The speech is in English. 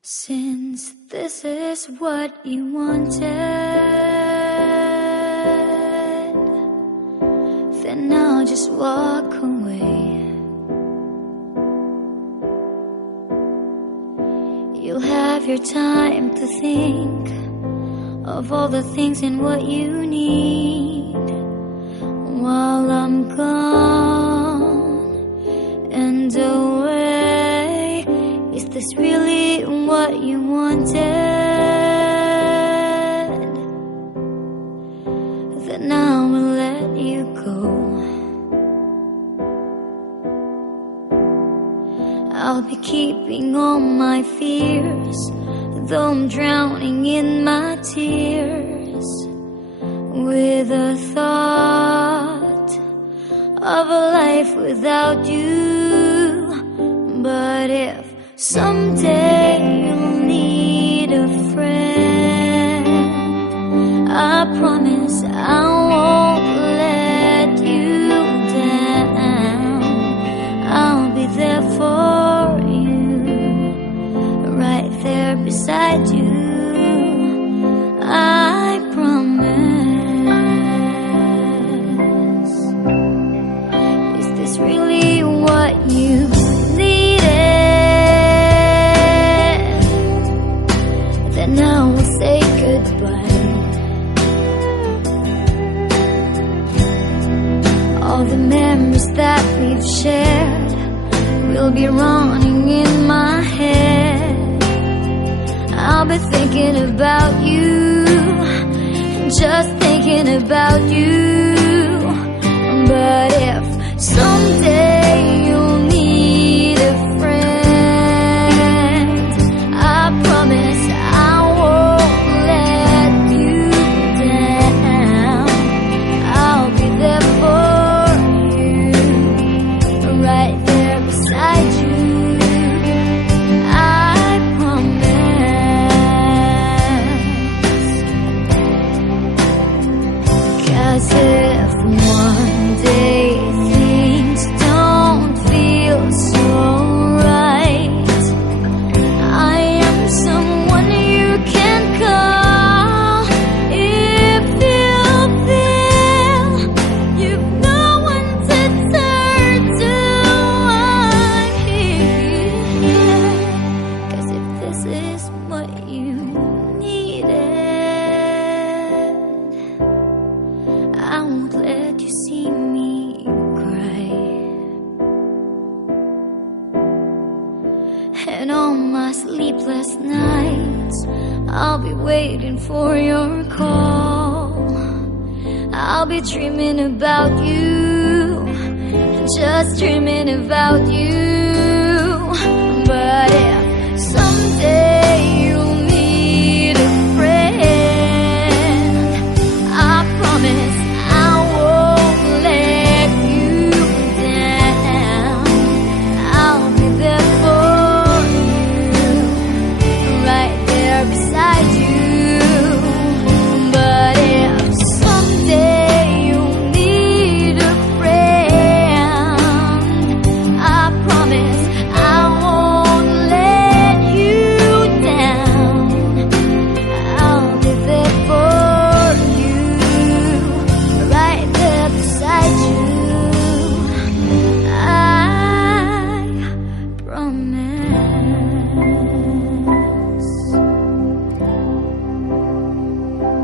Since this is what you wanted, then I'll just walk away. You'll have your time to think of all the things and what you need while I'm gone and away. Is this really what you wanted? Then I will let you go. I'll be keeping all my fears, though I'm drowning in my tears, with the thought of a life without you. But if someday you'll need a friend, I promise I won't let you down. I'll be there for you, right there beside you, I promise. Is this really what you needed? Then I will say goodbye. All the memories that we've shared will be running in my head. I'll be thinking about you, just thinking about you. But if someday you'll need a friend, I promise I won't let you down. I'll be there for you, right there beside you, I promise. 'Cause if one day things don't feel so right, I am someone you can call. If you feel you've no one to turn to, I'm here. 'Cause if this is what you needed, I won't let you see me cry. And on my sleepless nights, I'll be waiting for your call. I'll be dreaming about you, just dreaming about you. But if